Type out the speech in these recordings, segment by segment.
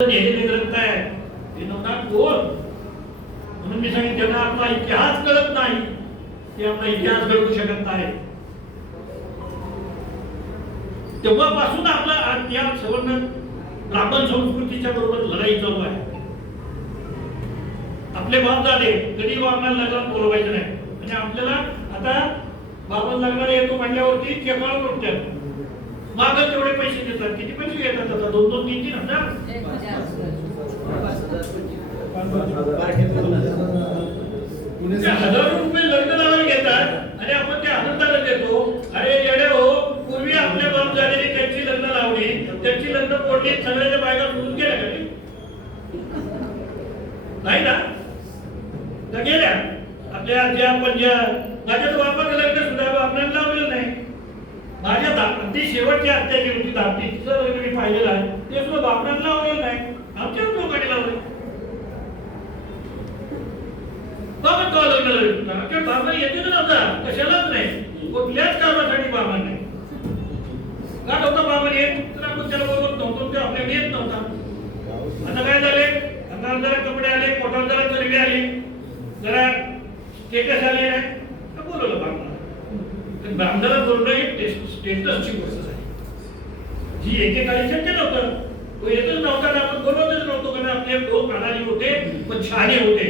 लिहिलेले ग्रंथ आहे ते नव्हता कोण म्हणून मी सांगितलं ज्यांना आपला इतिहास कळत नाही ते आपला इतिहास घडवू शकत नाही तेव्हापासून आपला आज या सवर्ण ब्राह्मण संस्कृतीच्या बरोबर लढाई चालू आहे. आपले बाप झाले कधी बाबांना लग्नात बोलवायचं नाही. आणि आपल्याला आता बाबा लग्नाला येतो म्हणल्यावरती केवळ कोणत्या मागं तेवढे पैसे देतात. किती पैसे घेतात आता? दोन दोन तीन तीन हजार? हजारो रुपये लग्न लावून घेतात आणि आपण ते आनंदाला देतो. अरे येडे हो पूर्वी आपल्या बाप झालेली त्यांची लग्न लावली त्यांची लग्न पोडली सगळ्याच्या बायका सोडून गेल्या का नाही ना? तर गेल्या. आपल्या आज्या आपण माझ्या तर बापाचं लग्न सुद्धा बापाने लावलेलं नाही. शेवटची हत्या जी होती म्हणजे धाकटी तिचं लग्न मी पाहिलेलं आहे. ते सुद्धा बापरांना लावलेलं नाही. आमच्याच लोकांनी लावलं बाबा तो लग्न लावलं आमच्या बाबा येतेच नव्हता कशालाच नाही. कुठल्याच कामासाठी बाबा नाही. का नव्हता बाबा येत तर आपण त्याला बरोबर नव्हतो. ते आपल्याला येत नव्हता. आता काय झाले? अंगावर जरा कपडे आले पोटावर जरा चरबी आली. जरा स्टेटस आले. बोलवलं बाबा तर ब्राह्मणाला बोलणं हे स्टेटसची गोष्ट. आहे जी एकेकाळी शक्य नव्हतं तो येतच नव्हता आपण बोलवतच नव्हतो कारण आपले लोक प्रणाली होते पण छाने होते.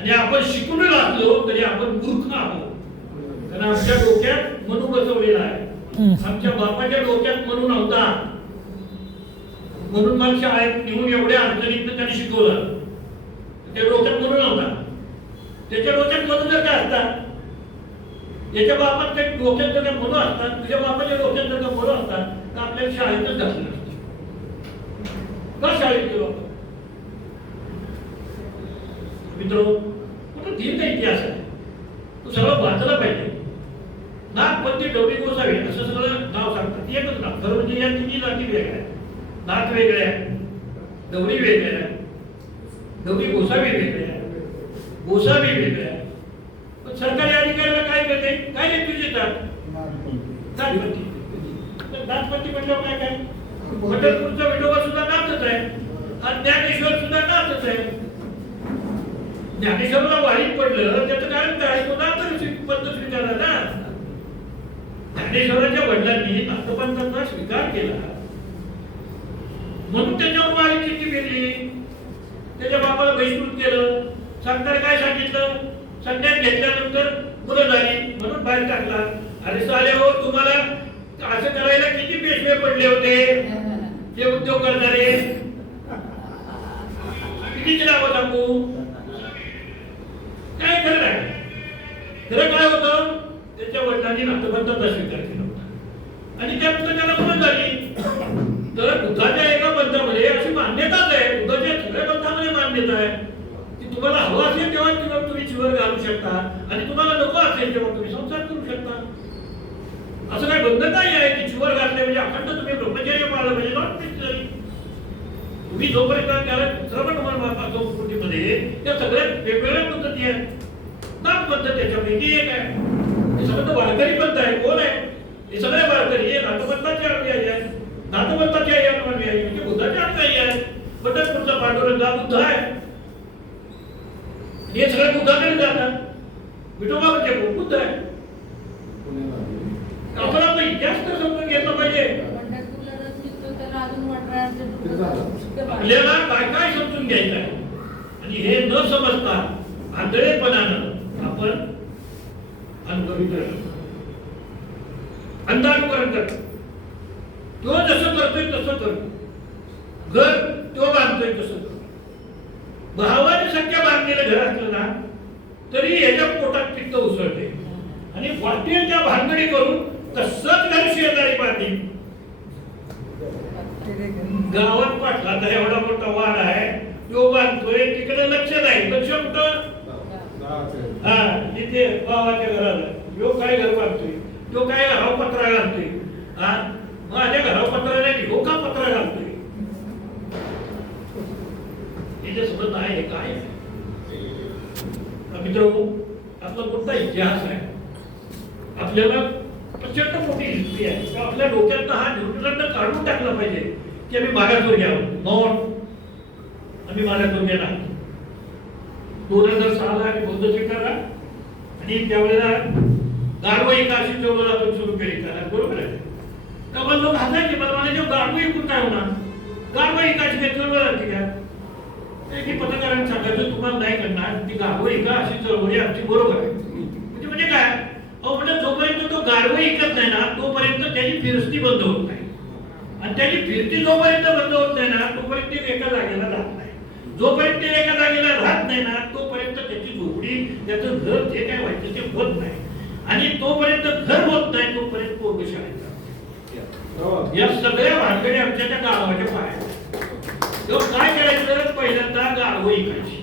आणि आपण शिकून असलो तरी आपण मूर्ख आहोत. कारण आमच्या डोक्यात मनू बसवलेला आहे. आमच्या बापाच्या डोक्यात मनू नव्हता. म्हणून मला शाळेत नेऊन एवढ्या अडचणीत त्यांनी शिकवलं. त्या डोक्यात मनू नव्हता. त्याच्या डोक्यात मनू जर काय असतात याच्या बापात काही डोक्यात जर का मनू असतात तुझ्या बापाच्या डोक्यात जर का मनू असतात तर आपल्याला शाळेतच घातलं का शाळेत गेलो आपण? मित्र कुठं दीर्घ इतिहास आहे. तो सगळं वाचलं पाहिजे. नागपंथी डोबी गोसावी असं सगळं नाव सांगतात. एकच नाव. खरं म्हणजे या तिन्ही जाती वेगळ्या आहेत. नाथ वेगळ्या आहे गौरी वेगळ्या आहे गौरी गोसावी वेगळ्या आहे गोसावी वेगळ्या आहे पण सरकारी अधिकाऱ्याला काय करते काय नेतृत्व देतात? नाथपंथी तर काय काय? पंढरपूरचा विठोबा सुद्धा नाथच आहे. आणि ज्ञानेश्वर सुद्धा नाथच आहे. ज्ञानेश्वरला वाईट पडलं त्याचं कारण काय? तो नाथ पंत स्वीकारला ना ज्ञानेश्वराच्या वडिलांनी नाथपंथाचा स्वीकार केला. म्हणून त्याच्यावर वाईट चिठ्ठी गेली त्याच्या बापाला बहिष्कृत केलं. सांगताना काय सांगितलं? संन्यास घेतल्यानंतर मुलं झाली म्हणून बाहेर टाकला. अरे साले हो तुम्हाला असं करायला किती पेशवे पडले होते? ते उद्योग करणारे. कितीची नावं सांगू काय खरं आहे खरं काय होतं? त्याच्या वडिलांनी नातबंधाचा स्वीकार केला होता. आणि त्या त्याला मुलं झाली. तर दुधाच्या एका पंथामध्ये अशी मान्यताच आहे. दुधाच्या सगळ्या पंथामध्ये मान्यता आहे. की तुम्हाला हवं असेल तेव्हा तेव्हा तुम्ही चिवर घालू शकता. आणि तुम्हाला नको असेल तेव्हा तुम्ही संसार करू शकता. असं काही बंधन नाही आहे की चिवर घातले, म्हणजे अखंड तुम्ही ब्रह्मचर्य पाळलं, म्हणजे नॉट नेसेसरी तुम्ही जोपर्यंत त्याला श्रवण मन संस्कृतीमध्ये त्या सगळ्या वेगवेगळ्या पद्धती आहेत. नाथ पद्धत त्याच्यापैकी एक आहे. हे सगळं वारकरी पंथ आहे. कोण आहे? हे सगळे वारकरी हे नाथपंथाचे अनुयायी आहेत. आई अनुयायी म्हणजे बुद्धाचे अनुयायी आहेत. पंढरपूरचा पांडुरंग बुद्ध आहे. हे सगळे बुद्धाकडे जातात. विठोबा म्हणजे? बुद्ध आहे. आपण आपला इतिहास तर समजून घेतला पाहिजे. आपल्याला काय काय समजून घ्यायचं आहे? आणि हे न समजता आंधळेपणानं आपण अनुकरित अंधानुकरण करतो. तो जसं करतोय तसं करतो. घर तो बांधतोय तसं करतो. भावाने संख्या बांधलेलं घर असलं ना तरी ह्याच्या पोटात पित्त उसळते. आणि वाटेल त्या भानगडी करून तसंच घर शेजारी बांधली गावात पाठला तर एवढा मोठा वाड आहे तो बांधतोय तिकडे लक्ष नाही. लक्ष कुठं हा. तिथे भावाच्या घराला. यो काय घर बांधतोय? तो काय घराव पत्रा घालतोय हा माझ्या घराव पत्रा नाही ह्यो का पत्रा घालतोय हे समजत आहे हे काय आहे? मित्र आपला मोठा इतिहास आहे आपल्याला प्रचंड मोठी हिस्ट्री आहे आपल्या डोक्यात हा निर्बंध काढून टाकला पाहिजे की आम्ही मागासवर्गीय घ्यावं. नॉट आम्ही मागासवर्गीय नाही दोन हजार सहाला आम्ही बौद्ध स्वीकारला आणि त्यावेळेला गाढवा काशी अशी आपण सुरू केली. त्याला बरोबर आहे. त्यामुळे लोक हसायचे मला म्हणायचे गाढवा कुठं काय होणार? गाढवा काशी अशी चळवळ लागते का ते पत्रकारांनी सांगायचं तुम्हाला नाही करणार ती गाढवा का अशी चळवळी आमची बरोबर आहे. म्हणजे म्हणजे काय? अहो म्हणजे जोपर्यंत तो गाढवा ऐकत नाही ना तोपर्यंत त्याची फिरस्ती बंद होत नाही. आणि त्याची फिरती जोपर्यंत बंद होत नाही ना तोपर्यंत ते एका जागेला राहत नाही जोपर्यंत ते एका जागेला राहत नाही ना तोपर्यंत त्याची झोपडी त्याचं घर जे काय व्हायचं ते होत नाही आणि तोपर्यंत घर होत नाही तोपर्यंत पोरग शाळेत जात. या सगळ्या भानगडी आमच्या त्या गावाच्या पाया काय करायचं पहिल्यांदा गाढव ऐकायची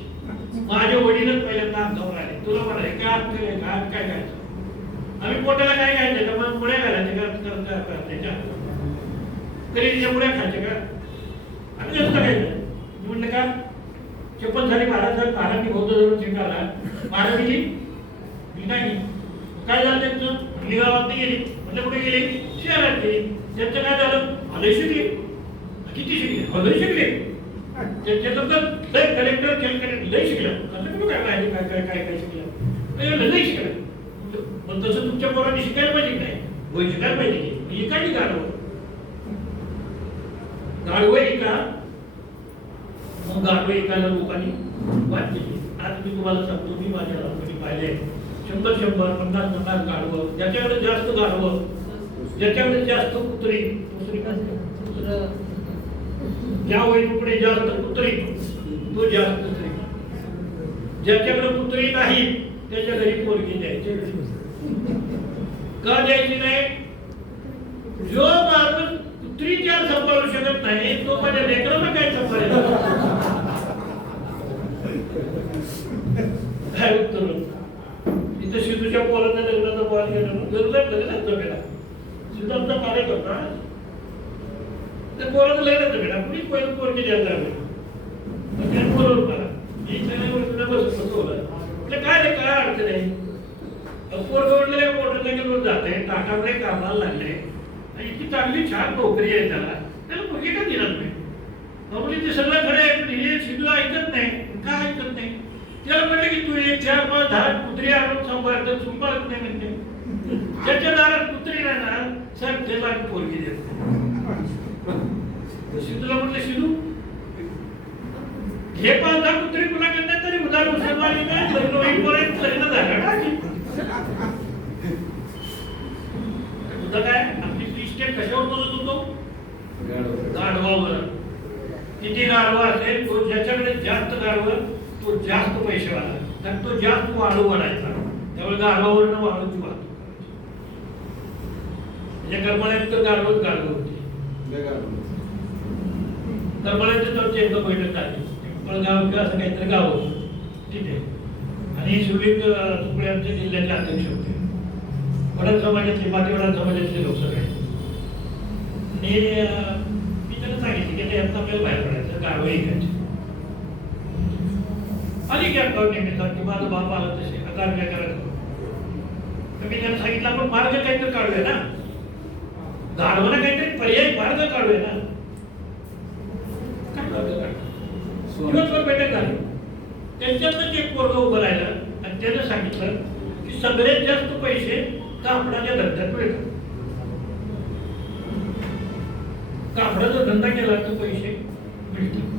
माझे वडीलच पहिल्यांदा अंगावर आले तुला म्हणाले काय अर्थ काय का काय करायचं आम्ही पोटाला काय घ्यायचं का मग पुढे घालायचे का का- त्याच्या कधी पुढे खायचे का? आम्ही जास्त खायचं. मी म्हणलं का? चप्पल झाली महाराज महाराज बौद्ध धरून स्वीकारला. महाराज गेली मी नाही काय झालं त्यांचं? म्हणली गावात गेली. म्हटलं कुठे गेले? शहरात गेले त्यांचं काय झालं? आलंय शिकले. किती शिकले? आलंय शिकले. त्याच्यात लय कलेक्टर केल कलेक्टर लय शिकलं. असं कुठं काय माहिती काय काय काय काय शिकलं? लय शिकलं. पण तसं तुमच्या पोरांनी शिकायला पाहिजे काय? नाही शिकायला पाहिजे हे काय निघालं गाडवे गाडवं आहे का मग गाडवे एकाला लोकांनी वाचले आज मी तुम्हाला सांगतो मी माझ्या लहानपणी पाहिले शंभर शंभर पन्नास पन्नास गाडवं ज्याच्याकडे जास्त गाडवं ज्याच्याकडे जास्त कुत्री कुत्री काय असते? ज्या वैरीपुढे जास्त कुत्री तो जास्त कुत्री. ज्याच्याकडे कुत्री नाही त्याच्या घरी पोरगी द्यायची. का द्यायची नाही? जो माणूस कुत्री ज्या सांभाळू शकत नाही तो माझ्या लेकरांना काय सांभाळेल काय उत्तर? इथं शिजूच्या पोरांना लग्नाचा बॉल गेला गरज लग्नाचा बेटा शिजू आमचा कार्यकर्ता त्या पोराचं लग्नाचं बेटा कुणी पहिलं पोरगी द्यायला लागली त्या त्याने बोलवलं मला मी त्याने तुला बस बसवलं म्हटलं काय रे काय अडचण आहे? पोरग म्हटलं मोटरसायकलवर जाते. टाकामध्ये कामाला लागले. इतकी चांगली छान नोकरी आहे त्याला. त्याला मुलगी का दिला नाही? नॉर्मली ते सगळं खरं आहे पण हे शिकलं ऐकत नाही. का ऐकत नाही? त्याला म्हटलं की तू एक चार पाच दहा कुत्री आणून सांभाळत सांभाळत नाही म्हणते. त्याच्या दारात कुत्री राहणार साहेब त्याला पोरगी देत नाही. सिद्धूला म्हटलं सिद्धू हे पाच दहा कुत्री पुन्हा तरी उदाहरण मुसलमानी काय? लग्न होईपर्यंत लग्न झालं. तुझं काय? स्टेट कशावर बोलत होतो गाढवावर. किती गाढवा असेल तो ज्याच्याकडे जास्त गाढवं तो जास्त पैसेवाला कारण तो जास्त वाळू वाढायचा. त्यामुळे गाढवावरनं वाळूची वाहतूक म्हणजे करमाळ्यात तर गाढवच गाढव होती. करमाळ्याच्या तर एकदा बैठक झाली. पिंपळगाव किंवा असं काहीतरी गाव. ठीक आहे. आणि शिवलिंग तुकडे आमचे जिल्ह्याचे अध्यक्ष होते. वडाल समाजातले माती वडाल समाजातले लोक सगळे हे मी त्यांना सांगितले की यातनं आपल्याला बाहेर पडायचं कारवाई करायची. आली की अक्कावर निमित्त की माझं बाप आलं तसे आता आम्ही काय करायचं? तर मी त्यांना सांगितलं आपण मार्ग काहीतरी काढूया ना. गाढवाला काहीतरी पर्याय मार्ग काढूया ना. काय मार्ग दिवसभर बैठक झाली. त्यांच्यातच एक पोरग उभं राहिलं आणि त्यानं सांगितलं की सगळ्यात जास्त पैसे कापडाच्या धंद्यात मिळतात. कापडाचा धंदा केला तर पैसे. मिळतात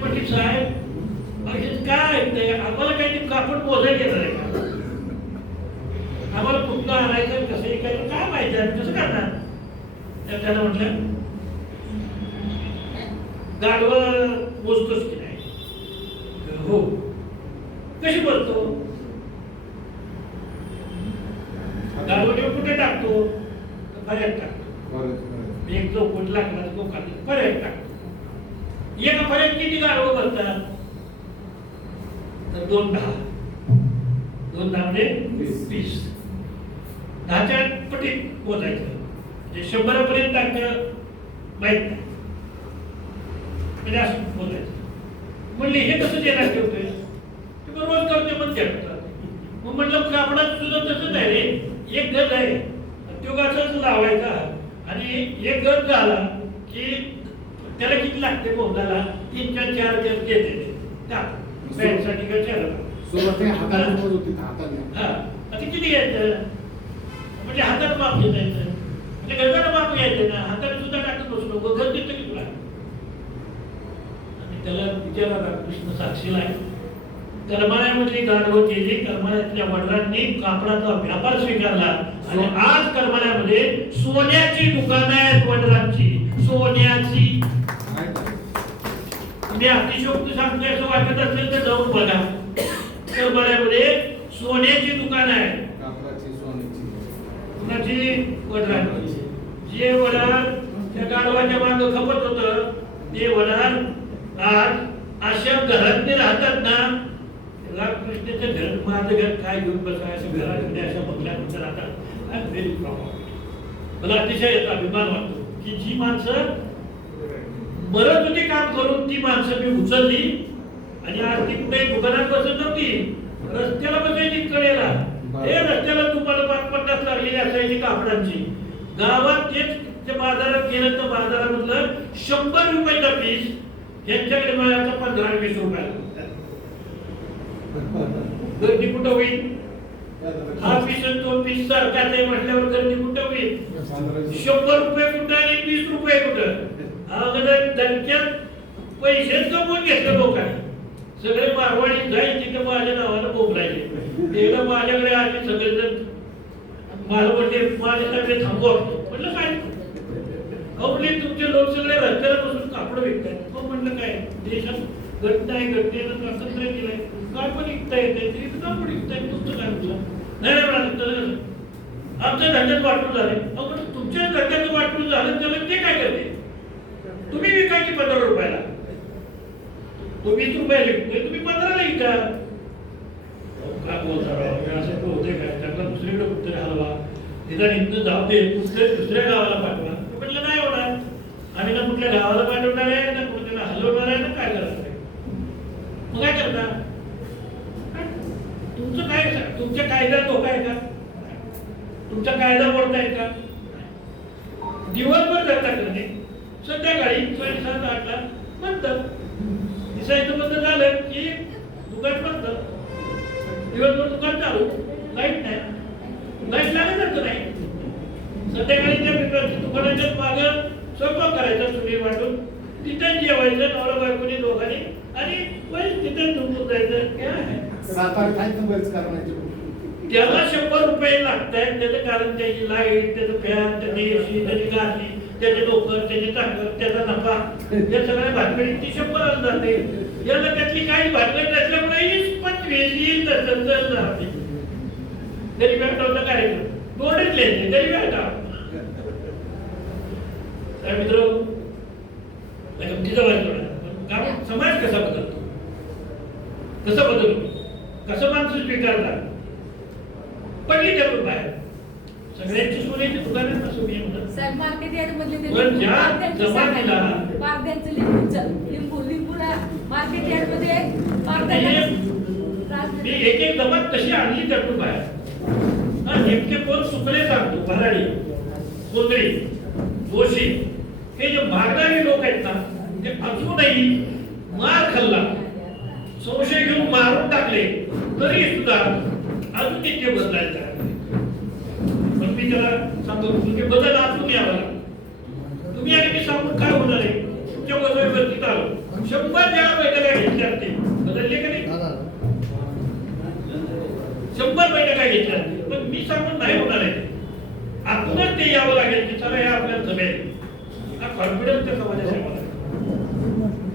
म्हटले साहेब असे काय? ऐकतंय आम्हाला काही ते कापड मोजायला येणार आहे का? आम्हाला कुठलं आणायचं? कसं ऐकायचं काय माहिती? आहे कसं करणार? तर त्याला म्हटलं गाडवं मोजतोच की नाही हो कशी बोलतो गाडवं नेऊन कुठे टाकतो तर पर्यात टाकतो एक चौकट लागला तर तो खाली पर्यात टाकतो एका पर्यात किती गाडवं बसतात तर दोन दहा दोन दहा म्हणजे वीस. वीस दहाच्या पटीत पोचायचं म्हणजे शंभरापर्यंत टाकतं माहीत नाही म्हणजे असं बोलायचं म्हणले हे कसं देणार ठेवतोय ते बरोबर करते पण ठेवतात मग म्हटलं कापडात सुद्धा तसंच आहे गाछच लावायचा. आणि एक गज झाला की त्याला किती लागते बोधाला तीन चार चार देते का पॅन्टसाठी का चार हा. आता किती घ्यायचं? म्हणजे हातात माप घ्यायचं म्हणजे गरजाला माप घ्यायचं ना हाताने सुद्धा टाकत बसलो घर देतं की तुला? आणि त्याला विचारा रामकृष्ण साक्षीला आहे. करमाळ्यामधली गाढवं केली करमाळ्यातल्या वडिलांनी कापडाचा व्यापार स्वीकारला. आणि आज करमाळ्यामध्ये सोन्याची दुकानं आहेत वडिलांची. सोन्याची. आहे. मी अतिशोक्त सांगतोय असं वाटत असेल तर जाऊन बघा. करमाळ्यामध्ये सोन्याची दुकानं सोन्याची. कुणाची? वडिलांची. जे वडार त्या गाढवाच्या मागं खपत होत ते वडार आज अशा घरात राहतात ना रामकृष्णाचं घर माझं घर काय घेऊन बसायचं घराकडे अशा बंगल्यामध्ये राहतात? आय व्हेरी प्राऊड मला अतिशय याचा अभिमान वाटतो की जी माणसं मरत होती काम करून ती माणसं मी उचलली आणि आज ती कुठे दुकानात बसत नव्हती. रस्त्याला बसायची कडेला. हे रस्त्याला तुम्हाला पाच पन्नास लागलेली असायची कापडांची. गावात तेच ते बाजारात गेलं तर बाजारामधलं शंभर रुपयाचा पीस यांच्याकडे मिळायचा पंधरा वीस रुपयाला. गर्दी कुठं होईल? हा पीस तो पीस सारखा नाही म्हटल्यावर गर्दी कुठं होईल? शंभर रुपये कुठं आणि वीस रुपये कुठं? अगोदर त्यांच्यात पैसेच कमवून घेतलं लोकांनी. सगळे मारवाडी जाईल तिथे माझ्या नावानं बोबलायचे एकदा माझ्याकडे आले सगळेजण. मला म्हणले माझ्या ताब्यात थांबवा म्हटलं काय? अहो तुमचे लोक सगळे रस्त्याला बसून कापड विकतात मग म्हटलं काय? देशात घटना आहे घटनेनं स्वातंत्र्य दिलंय. काय पण विकता येते तरी तर पण विकताय तुमचं काय नाही नाही म्हणाले तर आमच्या धंद्यात वाटून झाले. अहो तुमच्या धंद्यात वाटून झालं त्याला ते काय करते? तुम्ही विकायची पंधरा रुपयाला. तो वीस रुपयाला विकतोय तुम्ही पंधराला विका काय बोलता राव? असं होते काय त्यांना दुसरीकडे कुठतरी हलवा. तिथं हिंदू जाऊ दे. दुसऱ्या गावाला पाठवा. म्हटलं नाही होणार. आम्ही ना कुठल्या गावाला पाठवणार आहे ना कुठल्या हलवणार आहे ना काय करणार आहे? मग काय करता? तुमचं काय तुमच्या कायद्यात धोका आहे का? तुमचा कायदा मोडताय का? दिवसभर धंदा करणे म्हणजे. संध्याकाळी सात आठला बंद. दिसायचं बंद झालं की दुकान बंद. दिवसभर दुकान चालू. लाइट नाही. लाइट लागतच नाही संध्याकाळी त्या मित्रांच्या दुकानाच्या मागं स्वयंपाक करायचा सुनील वाटून. तिथे जेवायचं नवरा बायकोनी दोघांनी आणि पैसे तिथे झोपून जायचं. काय आहे? काय करण्याचे त्याला शंभर रुपये लागत आहेत त्याचं कारण त्याची लाइट त्याचं फॅन त्याची एसी त्याची गाडी त्याचे डोकर त्याची चाकर त्याचा नफा या सगळ्या भानगडीत ती शंभर जाते. याला त्यातली काही भानगड नसल्यामुळे पंचवीस येईल तसं तर जाते गरीब तरी कार्यक्रम. दोनच लिहायचे तरी आठव काय मित्र गमतीचा वाईट कारण समाज कसा बदलतो? कसा बदलतो? कसं माणसं स्वीकारतात पडली त्यातून बाहेर? सगळ्यांची सोन्याची दुकानं असं मी म्हणत साहेब मार्केट पण ज्या जमातीला- लिंबू लिंबूला मार्केट मी एक एक जमात कशी आणली त्यातून बाहेर? नेमके कोण सुकले सांगतो भराडी जोशी हे जे मारणारे लोक आहेत ना ते अजूनही मार खाल्ला. संशय घेऊन मारून टाकले. तरी सुद्धा अजून बदलायला तयार नाही. पण मी त्याला सांगतो तुमचे बदल आतून यावा तुम्ही आणि मी सांगून काय होणार आहे? तुमच्या बदलावरती आलो? शंभर ज्या बैठका घेतल्या ते बदलले का नाही? शंभर बैठका घेतल्या पण मी सांगून नाही होणार आहे. आतूनच ते यावं लागेल की चला हे आपल्याला जमेल. हा कॉन्फिडन्स त्या समाजाचा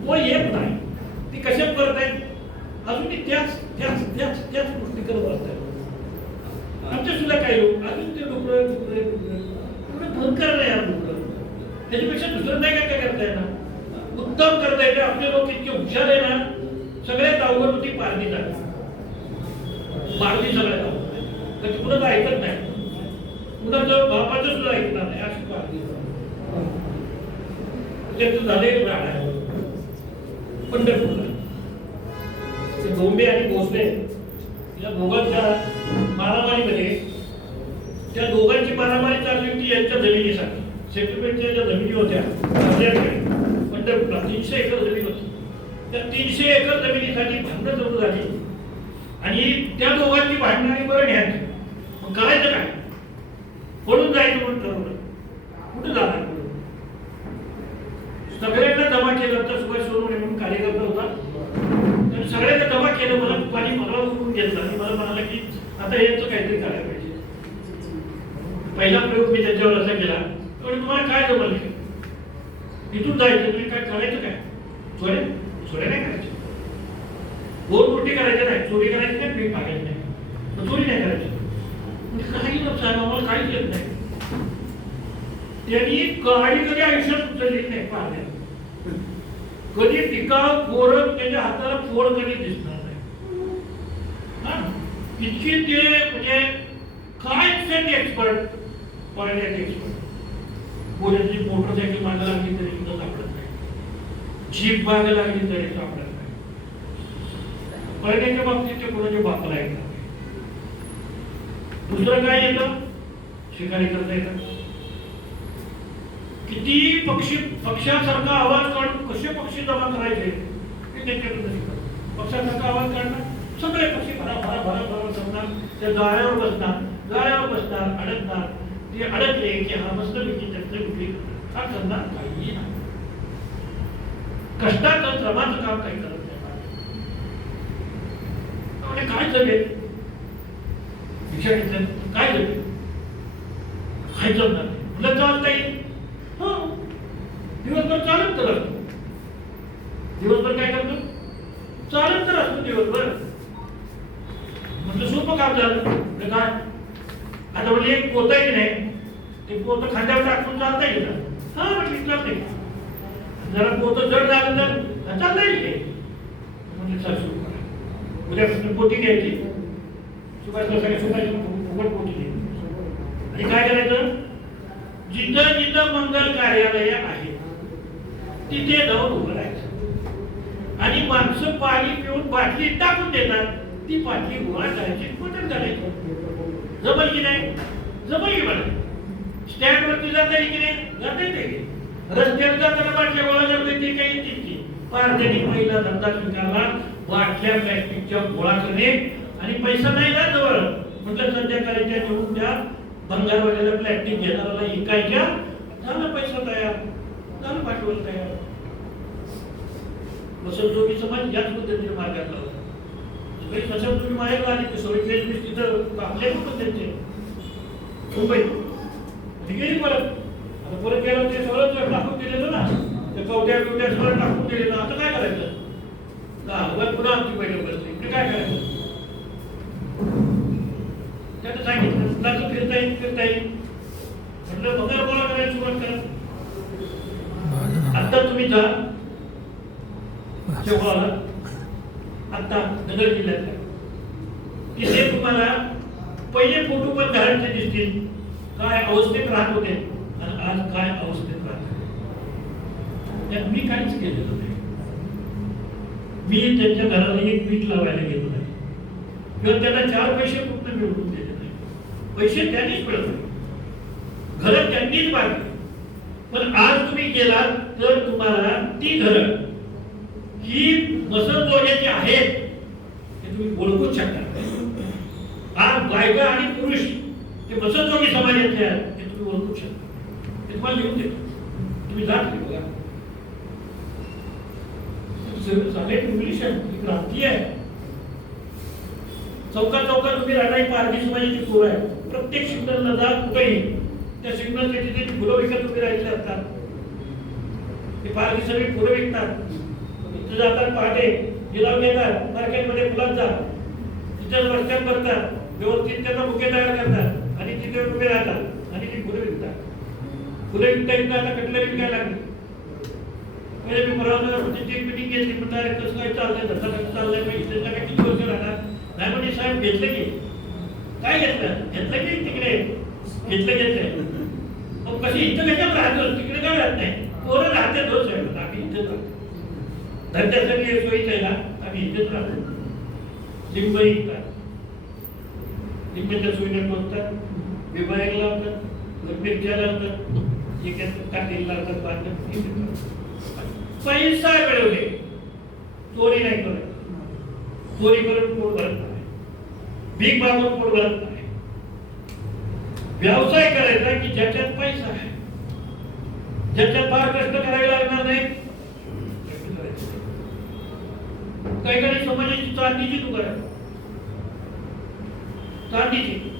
तो येत नाही. ती कशा करत आहेत अजून ते त्याच त्याच त्याच त्याच गोष्टी करत असतात आमच्या सुद्धा काही लोक अजून ते डुकरं डुकरं डुकरं भंकर नाही यार डुकरं त्याच्यापेक्षा दुसरं नाही काय काय करता येणार? उत्तम करता येते. आपले लोक इतके हुशार आहे ना सगळ्यात अवघड होती पारधी जागा पारधी सगळ्यात अवघड त्याची कुणाच ऐकत नाही. कुणाचं बापाचं सुद्धा ऐकणार नाही. अशी पारधी त्याचं झाले राहणार पंढरपूरला. ते बोंबे आणि भोसले या दोघांच्या मारामारीमध्ये त्या दोघांची मारामारी चालली होती यांच्या जमिनीसाठी. सेटलमेंटच्या ज्या जमिनी होत्या पण त्या तीनशे एकर जमीन होती. त्या तीनशे एकर जमिनीसाठी भांडणं सुरू झाली. आणि त्या दोघांची भांडणारी बरं घ्यायची मग करायचं काय? पडून जायचं म्हणून ठरवलं कुठं जाणार पळून सगळ्यांना जमा केलं होतं सुभाष सोनवणे म्हणून कार्यकर्ता होता म्हणजे त्याने सगळ्यांना जमा केलं मला पाणी मला उठून घेतलं. आणि मला म्हणाला की आता याचं काहीतरी करायला पाहिजे. पहिला प्रयोग मी त्याच्यावर असा केला. पण तुम्हाला काय जमल इथून जायचं. तुम्ही काय करायचं काय? चोऱ्या चोऱ्या नाही करायच्या बोर मोठी करायचं नाही. चोरी करायची नाही. पीठ मागायचं नाही. चोरी नाही करायची. म्हणजे काही न साहेब. आम्हाला काहीच येत नाही. त्यांनी गाडी कधी आयुष्यात उचलली नाही. पाहण्या कधी टिकाव फोडत त्याच्या हाताला फोड कधी दिसणार नाही. हा? इतकी ते म्हणजे काय सेट एक्सपर्ट पळण्याचे एक्सपर्ट कोणाची मोटरसायकल मागे लागली तरी सुद्धा सापडत नाही. जीप मागे लागली तरी सापडत नाही. पळण्याच्या बाबतीत ते कोणाच्या बापाला नाही. दुसरं काय येतं? शिकारी करता येतं. किती पक्षी पक्षासारखा आवाज काढून कसे पक्षी जमा करायचे हे त्यांच्याकडे शिकवलं. पक्षासारखा आवाज काढणार सगळे पक्षी भरा भरा भरा भरा जमणार ते गाळ्यावर बसणार गाळ्यावर बसणार अडकणार. ते अडकले की हा मस्त विकी त्यांचं विक्री करणार. हा करणार काही नाही. कष्टाचं श्रमाचं काम काही करत नाही. काय जमेल? शिक्षण काय जमेल? काय जमणार मुलं चालता येईल दिवसभर चालत तर असतो. दिवसभर काय करतो? चालत तर असतो दिवसभर. म्हटलं सोपं काम झालं. काय? आता म्हणजे एक पोत आहे. की नाही ते पोत खांद्यावर टाकून चालता येईल हा म्हटलं चालतंय जरा पोत जड झालं तर चालता येईल ते म्हणजे चल उद्यापासून पोती घ्यायची. सुभाष सगळे सुभाष फुकट घ्यायची. आणि काय करायचं? जिथं जिथं मंगल कार्यालय आहे तिथे जाऊन उभं राहायचं. आणि माणसं पाणी पिऊन बाटली टाकून देतात. ती बाटली गोळा करायची बटन करायची. जमल की नाही? जमल की मला? स्टँड वरती जाता येईल की नाही? जाता येते की रस्त्यावर जाताना बाटल्या गोळा करता येते काही येतील की. पार त्यांनी धंदा स्वीकारला. बाटल्या प्लॅस्टिकच्या गोळा करणे. आणि पैसा नाही ना जवळ. म्हटलं संध्याकाळीच्या निवडून त्या भंगारवाल्याला प्लॅस्टिक घेणाऱ्याला इकायच्या. झालं पैसा तयार. पाठवलं तयार वसंतोगी पण याच पद्धतीने मार्गात लावलं सगळी कसं तुम्ही माहेर आली ते सगळी फेसबुक तिथं आपले लोक त्यांचे मुंबई. ती गेली परत. आता परत गेलं ते सगळं टाकून दिलेलं ना. ते कवट्या बिवट्या सगळं टाकून दिलेलं. आता काय करायचं? दहा पुन्हा आमची बैठक बसली. इकडे काय करायचं? त्यानं सांगितलं फिरता येईल फिरता येईल. म्हटलं पगार बोला करायला सुरुवात करा. आता तुम्ही जा. शेवगावला आता नगर जिल्ह्यातल्या. तिथे तुम्हाला पहिले फोटो पण घरांचे दिसतील. काय अवस्थेत राहत होते आणि आज काय अवस्थेत राहत त्यात मी काहीच केलेलं नाही. मी त्यांच्या घराला एक वीट लावायला गेलो नाही. किंवा त्यांना चार पैसे फक्त मिळवून दिले नाही. पैसे त्यांनीच मिळवले. घरं त्यांनीच बांधली. पण आज तुम्ही गेलात तर तुम्हाला ती घरं ही मसनजोग्याची आहेत हे तुम्ही ओळखूच शकता. आज बायका आणि पुरुष हे मसनजोगी समाजातले आहेत हे तुम्ही ओळखू शकता. हे तुम्हाला लिहून देतो. तुम्ही जात नाही बघा. सगळे इंग्लिश आहे क्रांती आहे. चौका चौका तुम्ही राहणारी पारधी समाजाची पोरं आहे प्रत्येक सिग्नलला जा कुठेही. त्या सिग्नल तिथे फुलं विकत उभी राहिले असतात. ते पारधी सगळी फुलं विकतात. तिथे जातात पहाटे गिलाव घेतात मार्केटमध्ये फुलांचा जा तिथेच रस्त्यात करतात व्यवस्थित त्यांना बुके तयार करतात आणि तिथे उभे राहतात आणि ती फुलं विकतात. फुलं विकता विकता आता कटलरी विकायला लागली. पहिले मी परवा त्यांची मिटिंग घेतली म्हणणार कसं काय चाललंय धंदा कसं चाललंय मग इथे काय किती वर्ष राहणार? नाही म्हणजे साहेब घेतलं की? काय घेतलं? घेतलं की तिकडे? घेतलं घेतलं. कशी इथं कशात राहतो? तिकडे काय राहत नाही. पोरं राहते दोन साहेब आम्ही इथेच राहतो. धंद्यासाठी सोयीच आहे ना आम्ही इथेच राहतो. लिंबई विकतात लिंबाच्या सोयीने टोचतात विभाग लावतात. मिरच्या लावतात. जे काही लावतात लागतात बांधलं पैसा मिळवले. चोरी नाही करत. चोरी करून पोट भरत नाही. भीक मागून पोट भरत नाही. व्यवसाय करायचा की ज्याच्यात पैसा आहे? ज्याच्यात फार कष्ट करायला लागणार नाही? काही काही समाजाची चांदीची दुकान आहे. चांदीची.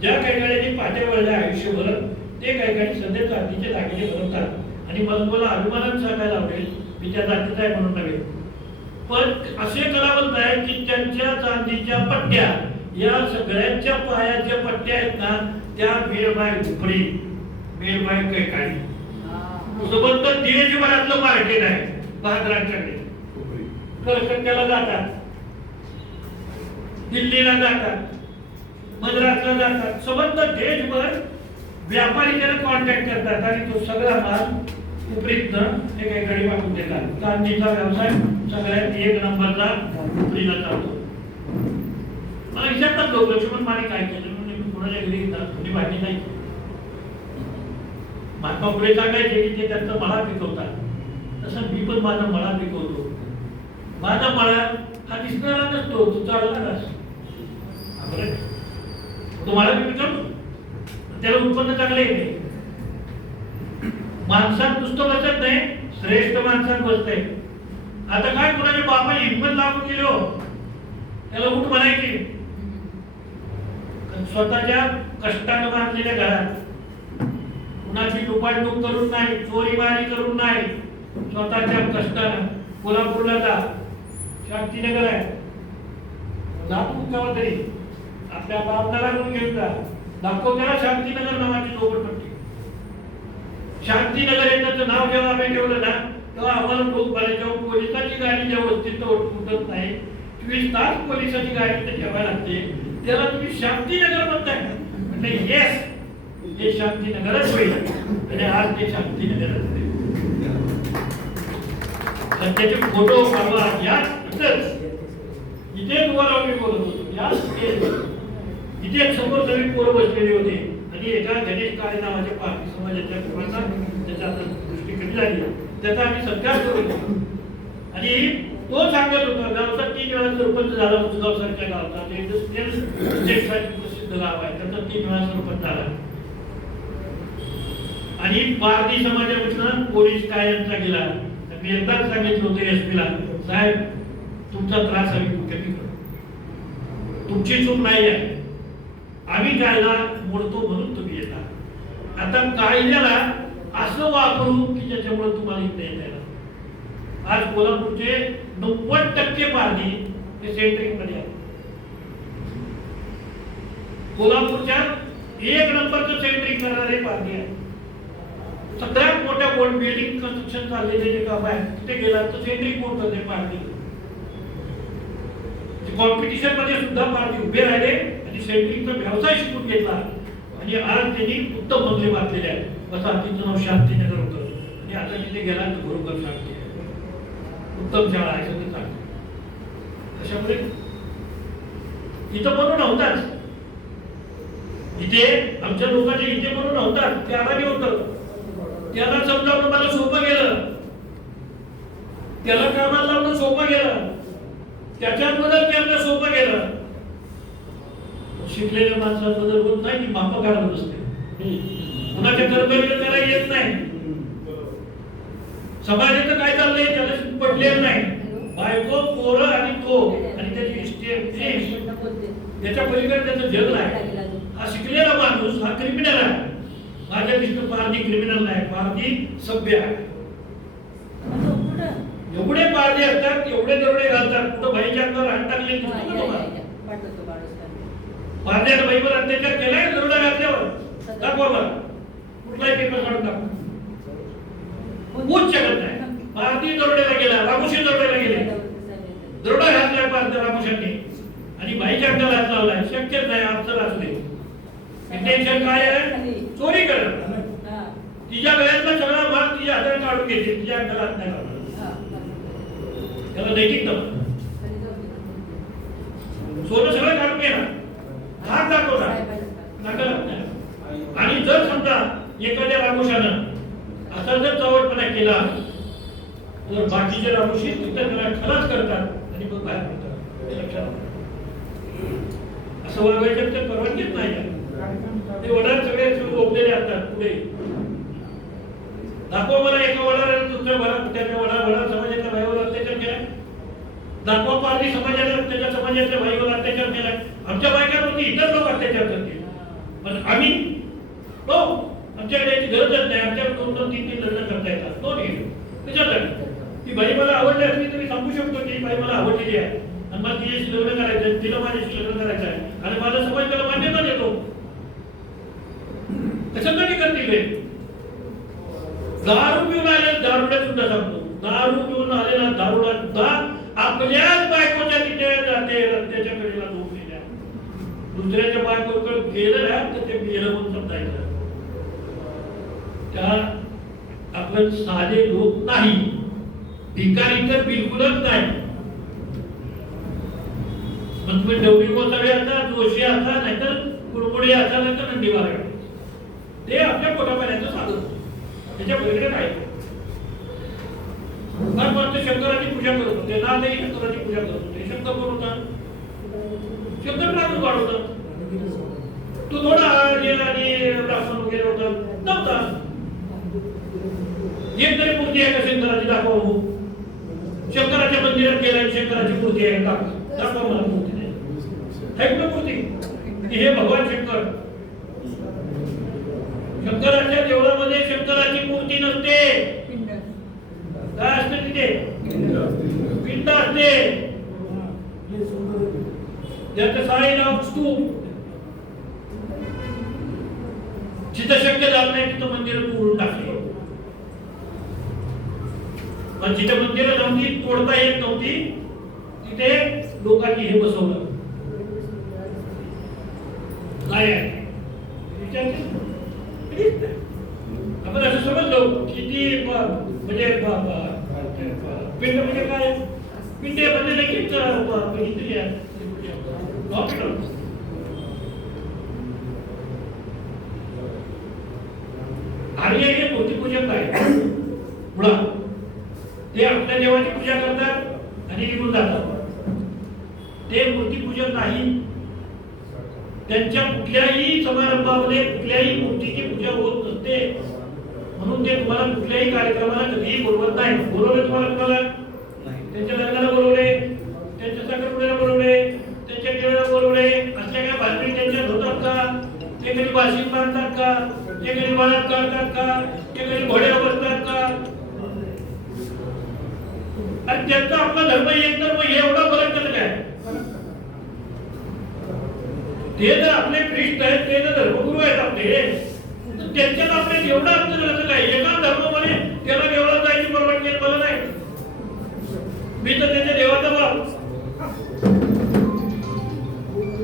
ज्या काही गाड्यांनी पाट्या वळल्या आयुष्यभर ते काही काही सध्या चांदीचे दागिने बनवतात. आणि मला मला अभिमानात सांगायला आवडेल मी त्या जातीचा आहे म्हणून नव्हे. पण असे कलावंत आहेत की त्यांच्या चांदीच्या पट्ट्या या सगळ्यांच्या पायाच्या पट्ट्या आहेत ना त्या मेळबाय झुपडी मेळबाय काही? काळी सुबंध देशभरातलं मार्केट आहे बहादरांच्याकडे कलकत्त्याला जातात. दिल्लीला जातात. मद्रासला जातात. संबंध देशभर व्यापारी त्याला कॉन्टॅक्ट करतात आणि तो सगळा माल उपरीतनं एक गाडी वाटून देतात. चांदीचा व्यवसाय सगळ्यात एक नंबरचा उपरीला चालतो. मला विचारतात लोक लक्ष्मण माने काय केलं म्हणजे घरी येतात माहिती नाही महात्मा पुढे सांगायचे की ते त्यांचा मळा पिकवतात तसं मी पण माझा मळा पिकवतो माझा मळा हा दिसणारा नसतो तो चालणारा असतो तो मळा मी पिकवतो त्याला उत्पन्न चांगलं येते माणसात नुसतं बसत नाही श्रेष्ठ माणसात बसते आता काय कुणाच्या बापा हिंमत लागून गेली हो त्याला उठ म्हणायची स्वतःच्या कष्टानं बांधलेल्या घरात. कुणाची लुपाटूप करून नाही चोरी मारी करून नाही स्वतःच्या कष्टानं. कोल्हापूरला जा. शांतीनगर आहे. दाखवून केव्हा तरी आपल्या बापदाला घेऊन घेऊन जा. दाखव त्याला शांतीनगर नावाची झोपडपट्टी शांतीनगर यांचं नाव जेव्हा आम्ही ठेवलं ना तेव्हा आम्हाला लोक जेव्हा पोलिसाची गाडी जेव्हा अस्तित्व उठत नाही चोवीस तास पोलिसाची गाडी ठेवायला लागते. त्याला तुम्ही शांतीनगर म्हणताय. म्हणजे येस हे शांतीनगरच होईल. आणि आज ते शांतीनगरच होईल. त्याचे फोटो परवा या इथे तुम्हाला आम्ही बोलत होतो. या इथे समोर सगळी पोरं बसलेले होते. आणि एका गणेश काळे नावाच्या पार्टी समाजाच्या पोरांना त्याच्या आता दृष्टी कमी झाली? त्याचा आम्ही सत्कार करू. आणि तो सांगत होता? गावचा तीन वेळा सरपंच झाला मुसगाव सारख्या गावचा. ते इंडस्ट्रियल स्टेटसाठी प्रसिद्ध गाव आहे त्याचा तीन वेळा सरपंच झाला. आणि पारधी समाजापासून पोलीस कायमचा गेला. तर मी एकदाच सांगितलं होतं एसपीला साहेब तुमचा त्रास आम्ही कमी तुमची चूक नाही आहे. आम्ही कायदा मोडतो म्हणून तुम्ही येता. आता कायद्याला असं वापरू की ज्याच्यामुळे तुम्हाला इथे येता येणार. आज कोल्हापूरचे नव्वद टक्के पारधी हे सेंटरिंगमध्ये आहे. कोल्हापूरच्या एक नंबरचं सेंट्रिंग करणारे पारधी आहे. सगळ्यात मोठ्या बोर्ड बिल्डिंग कन्स्ट्रक्शन चाललेले जे काम आहे तिथे गेला तर सेंट्रिंग बोर्ड करते पारधी? कॉम्पिटिशनमध्ये सुद्धा पारधी उभे राहिले आणि सेंट्रिंगचा व्यवसाय शिकून घेतला. आणि आज त्यांनी उत्तम बंगले बांधलेले आहेत. वसाहतीचं नाव शांतीनगर होतं. आणि आता तिथे गेला तर बरोबर शांती आहे. उत्तम शाळा आहे सगळं चांगलं अशामुळे इथं म्हणून नव्हताच इथे आमच्या लोकांचे इथे म्हणून नव्हतात. ते आम्हाला होतं त्याला समजावणं मला सोपं गेलं. त्याला कामाला लावणं सोपं गेलं. त्याच्यात बदल करणं सोपं गेलं. शिकलेल्या माणसात बदल होत नाही की माप काढत असते कुणाच्या कर्तव्य त्याला येत नाही. समाजाचं काय चाललंय? त्याला पडलेलं नाही. बायको पोरं आणि तो. आणि त्याची इस्टेट त्याच्या पलीकडे त्याचं जग नाही हा शिकलेला माणूस हा क्रिमिनल आहे. माझ्या दृष्टीने पारधी क्रिमिनल नाही. पारधी सभ्य आहे. एवढे पारधी असतात एवढे दरोडे घालतात. कुठं भाईच्या अंगावर हात टाकले दिसतो भाईवर अत्याचार केलाय दरोडा घातल्यावर. दाखवा मला कुठलाही पेपर काढून टाकू. होऊच शकत नाही पारधी दरोड्याला गेला रामुशी दरोड्याला गेले. दरोडा घातलाय पारध्या रामुशांनी. आणि बाईच्या अंगाला हात लावलाय. शक्यच नाही अफसर असले इंटेन्शन काय आहे? चोरी करत. तिच्या गळ्यातला सगळा भाग तिच्या हातात काढून घेते. तिच्या अंगाला हात नाही लावला. त्याला नैतिक म्हणतात. सोनं सगळं काढून घेणार. हात दाखवणार. नका आणि जर समजा एखाद्या रामुशानं असा जर चवटपणा केला तर बाकीचे रामुशी उत्तर खरंच करतात आणि मग बाहेर पडतात. लक्षात असं वागायचं तर परवानगीच नाही ते वडार सगळे ओपलेले असतात पुढे. दाखवा मला एका वडार आणि दुसऱ्या वडा त्याच्या वडा वडा समाजाच्या भाईवर अत्याचार केला दाखवा पारधी समाजाला त्याच्या समाजाच्या भाईवर अत्याचार केला आमच्या बायकांवरती इतर लोक अत्याचार करतील. पण आम्ही हो आमच्याकडे याची गरजच नाही आमच्याकडे दोन दोन तीन तीन लग्न करता येतात. दोन घेऊ त्याच्यासाठी ती बाई मला आवडली असली तरी सांगू शकतो की बाई मला आवडलेली आहे. आणि मला तिच्याशी लग्न करायचं तिला माझ्याशी लग्न करायचं आहे. आणि माझा समाज त्याला मान्य देतो कशासाठी करतील हे दारू पिऊन आले दारुड्या सुद्धा सांगतो दारू पिऊन आलेला दारुडा सुद्धा आपल्याच बायकोच्या तिथे जाते रस्त्याच्या कडेला झोपलेल्या दुसऱ्याच्या बायकोकडे गेलं ना तर ते गेलं म्हणून समजायचं त्या आपण साधे लोक नाही भिकारी तर बिलकुलच नाही मग तुम्ही डवरी कोसळे असा जोशी असा नाहीतर कुरमुडे असा नाहीतर नंदी ते आपल्या पोटापाण्याचं साधन. त्याच्या पलीकडे नाही फार शंकराची पूजा करत होते नाथही शंकराची पूजा करत होते. शंकर कोण होता? शंकर ब्राह्मण वाढ होता. तो थोडा आर्य आणि ब्राह्मण वगैरे होता. नव्हता. एक तरी मूर्ती आहे का शंकराची? दाखवा शंकराच्या मंदिरात गेला शंकराची मूर्ती आहे का? दाखवा मला मूर्ती. नाही आहे मूर्ती? हे भगवान शंकर. शंकराच्या देवळामध्ये शंकराची मूर्ती नसते. काय असते तिथे? पिंड असते. ज्याचं साईन ऑफ स्तूप. जिथं शक्य झालं नाही तिथं मंदिर तोडून टाकले. पण जिथे मंदिरं नव्हती तोडता येत नव्हती तिथे लोकांनी हे बसवलं. नाही आहे? विचार आपण असं समजलो किती ब- म्हणजे ब- ब- पिंड म्हणजे काय? पिंड म्हणजे लगेच ब- बघितली आहे. आर्य हे मूर्तीपूजक आहे मुळात ते आपल्या देवाची पूजा करतात आणि निघून जातात. ते मूर्तीपूजक नाही त्यांच्या कुठल्याही समारंभामध्ये कुठल्याही मूर्तीची पूजा होत नसते. म्हणून ते तुम्हाला कुठल्याही कार्यक्रमाला कधीही बोलवत नाही. बोलवले तुम्हाला तुम्हाला त्यांच्या लग्नाला बोलवले त्यांच्या साखरपुड्याला बोलवले त्यांच्या केळला बोलवले असल्या काय भाषणी त्यांच्यात होतात का? ते कधी भाषण बांधतात का? ते कधी बाळात काढतात का? ते कधी घोड्यावर बसतात का? आणि त्यांचा आपला धर्म एक हे एवढा फरक कसं काय? ते जर आपले प्रिस्ट आहेत ते जर धर्मगुरू आहेत आपले त्यांच्यात आपले एवढा अर्थ कसं काय? एका धर्मामध्ये त्याला देवळात जायची परवानगी मला नाही. मी तर त्यांच्या देवाचा बाप.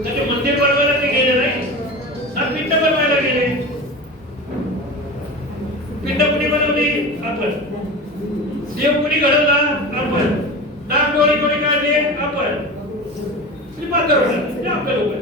त्याचे मंदिर बनवायला ते गेले नाही. ना पिंड बनवायला गेले. पिंड कुणी बनवली? आपण. देव कुणी घडवला? आपण. नागडोळी कोणी काढले? आपण. श्रीपाद दरोडा आपल्या लोक